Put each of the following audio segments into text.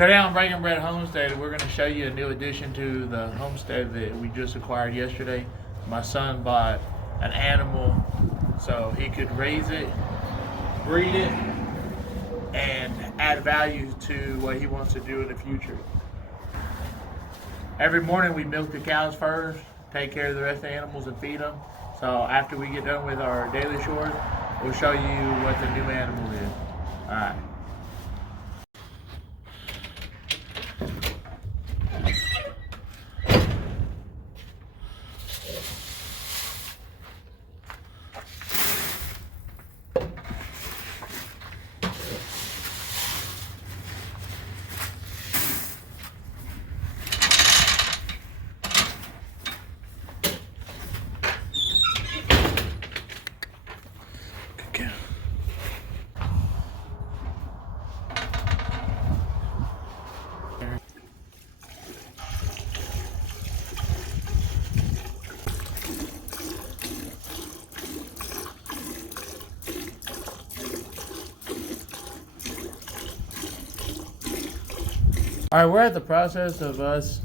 Today on Breaking Bread Homestead, we're going to show you a new addition to the homestead that we just acquired yesterday. My son bought an animal so he could raise it, breed it, and add value to what he wants to do in the future. Every morning we milk the cows first, take care of the rest of the animals and feed them. So after we get done with our daily chores, we'll show you what the new animal is. All right. All right, we're at the process of us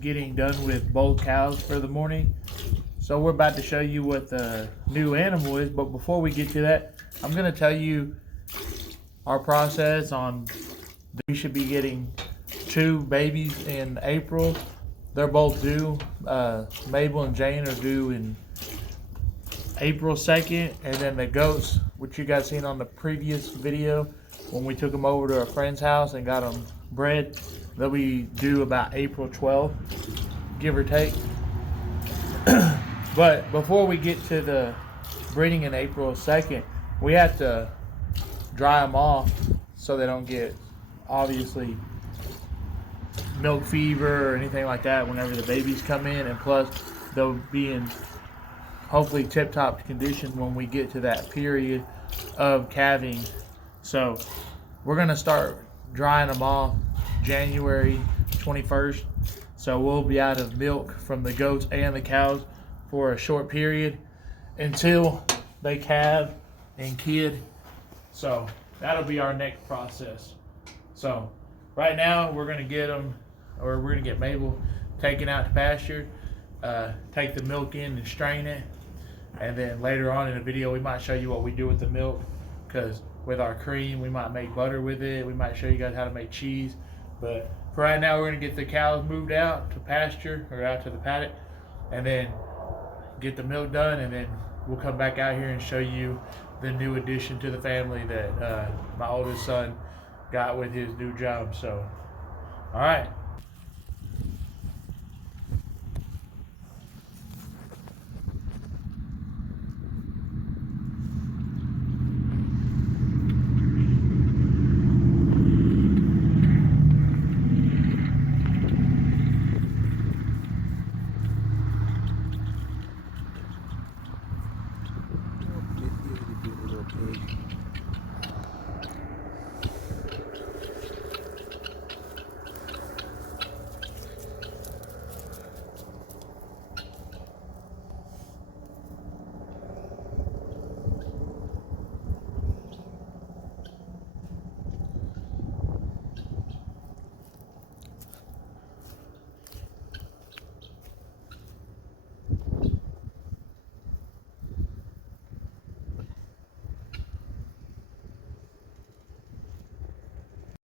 getting done with both cows for the morning. So we're about to show you what the new animal is. But before we get to that, I'm going to tell you our process on we should be getting 2 babies in April. They're both due. Mabel and Jane are due in April 2nd. And then the goats, which you guys seen on the previous video, when we took them over to a friend's house and got them bred, they'll be due about April 12th, give or take. But before we get to the breeding in April 2nd, we have to dry them off so they don't get, obviously, milk fever or anything like that whenever the babies come in. And plus, they'll be in hopefully tip-top condition when we get to that period of calving. So we're going to start drying them off January 21st. So we'll be out of milk from the goats and the cows for a short period until they calve and kid. So that'll be our next process. So right now we're going to get them, or we're going to get Mabel taken out to pasture, take the milk in and strain it. And then later on in the video we might show you what we do with the milk, because with our cream we might make butter with it. We might show you guys how to make cheese. But for right now, we're going to get the cows moved out to pasture, or out to the paddock, and then get the milk done, and then we'll come back out here and show you the new addition to the family that my oldest son got with his new job. So, all right.